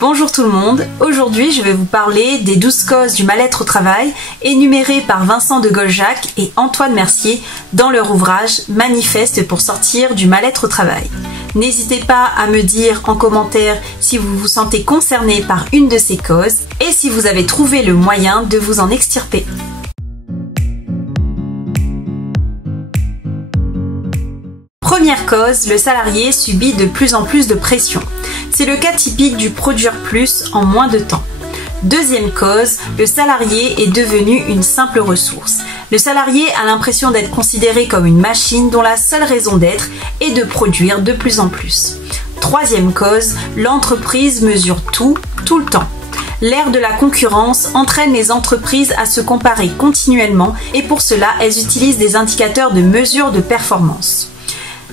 Bonjour tout le monde, aujourd'hui je vais vous parler des 12 causes du mal-être au travail énumérées par Vincent de Goljac et Antoine Mercier dans leur ouvrage Manifeste pour sortir du mal-être au travail. N'hésitez pas à me dire en commentaire si vous vous sentez concerné par une de ces causes et si vous avez trouvé le moyen de vous en extirper. Première cause, le salarié subit de plus en plus de pression. C'est le cas typique du produire plus en moins de temps. Deuxième cause, le salarié est devenu une simple ressource. Le salarié a l'impression d'être considéré comme une machine dont la seule raison d'être est de produire de plus en plus. Troisième cause, l'entreprise mesure tout le temps. L'ère de la concurrence entraîne les entreprises à se comparer continuellement et pour cela, elles utilisent des indicateurs de mesure de performance.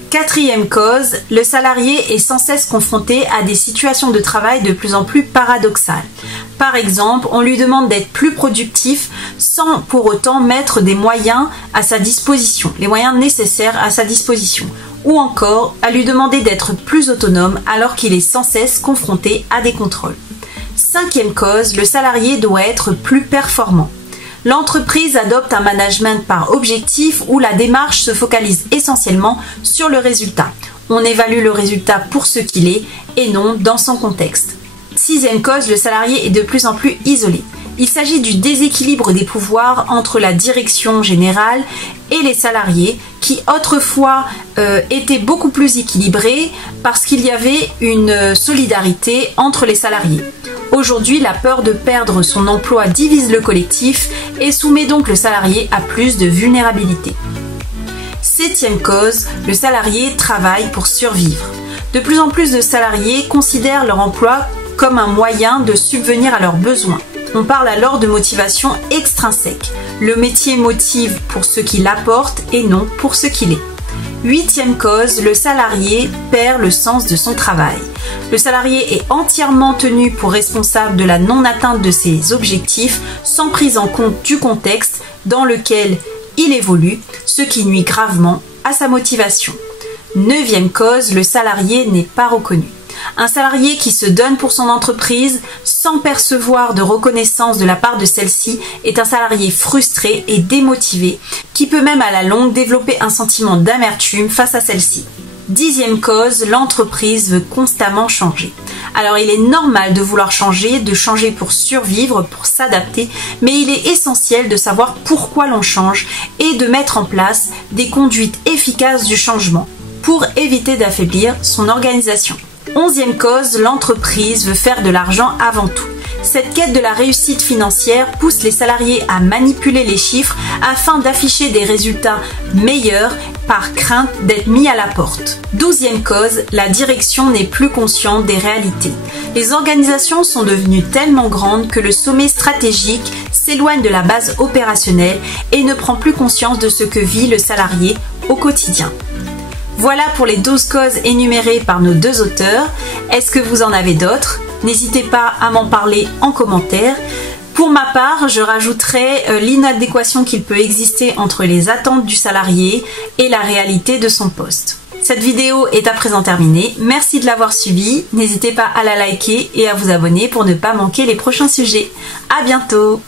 Quatrième cause, le salarié est sans cesse confronté à des situations de travail de plus en plus paradoxales. Par exemple, on lui demande d'être plus productif sans pour autant mettre des moyens à sa disposition, les moyens nécessaires à sa disposition. Ou encore, à lui demander d'être plus autonome alors qu'il est sans cesse confronté à des contrôles. Cinquième cause, le salarié doit être plus performant. L'entreprise adopte un management par objectif où la démarche se focalise essentiellement sur le résultat. On évalue le résultat pour ce qu'il est et non dans son contexte. Sixième cause, le salarié est de plus en plus isolé. Il s'agit du déséquilibre des pouvoirs entre la direction générale et les salariés qui autrefois étaient beaucoup plus équilibrés parce qu'il y avait une solidarité entre les salariés. Aujourd'hui, la peur de perdre son emploi divise le collectif et soumet donc le salarié à plus de vulnérabilité. Septième cause, le salarié travaille pour survivre. De plus en plus de salariés considèrent leur emploi comme un moyen de subvenir à leurs besoins. On parle alors de motivation extrinsèque. Le métier motive pour ce qu'il apporte et non pour ce qu'il est. Huitième cause, le salarié perd le sens de son travail. Le salarié est entièrement tenu pour responsable de la non-atteinte de ses objectifs sans prise en compte du contexte dans lequel il évolue, ce qui nuit gravement à sa motivation. Neuvième cause, le salarié n'est pas reconnu. Un salarié qui se donne pour son entreprise sans percevoir de reconnaissance de la part de celle-ci est un salarié frustré et démotivé qui peut même à la longue développer un sentiment d'amertume face à celle-ci. Dixième cause, l'entreprise veut constamment changer. Alors il est normal de vouloir changer, de changer pour survivre, pour s'adapter, mais il est essentiel de savoir pourquoi l'on change et de mettre en place des conduites efficaces du changement pour éviter d'affaiblir son organisation. Onzième cause, l'entreprise veut faire de l'argent avant tout. Cette quête de la réussite financière pousse les salariés à manipuler les chiffres afin d'afficher des résultats meilleurs par crainte d'être mis à la porte. Douzième cause, la direction n'est plus consciente des réalités. Les organisations sont devenues tellement grandes que le sommet stratégique s'éloigne de la base opérationnelle et ne prend plus conscience de ce que vit le salarié au quotidien. Voilà pour les 12 causes énumérées par nos deux auteurs. Est-ce que vous en avez d'autres? N'hésitez pas à m'en parler en commentaire. Pour ma part, je rajouterai l'inadéquation qu'il peut exister entre les attentes du salarié et la réalité de son poste. Cette vidéo est à présent terminée. Merci de l'avoir suivie. N'hésitez pas à la liker et à vous abonner pour ne pas manquer les prochains sujets. À bientôt!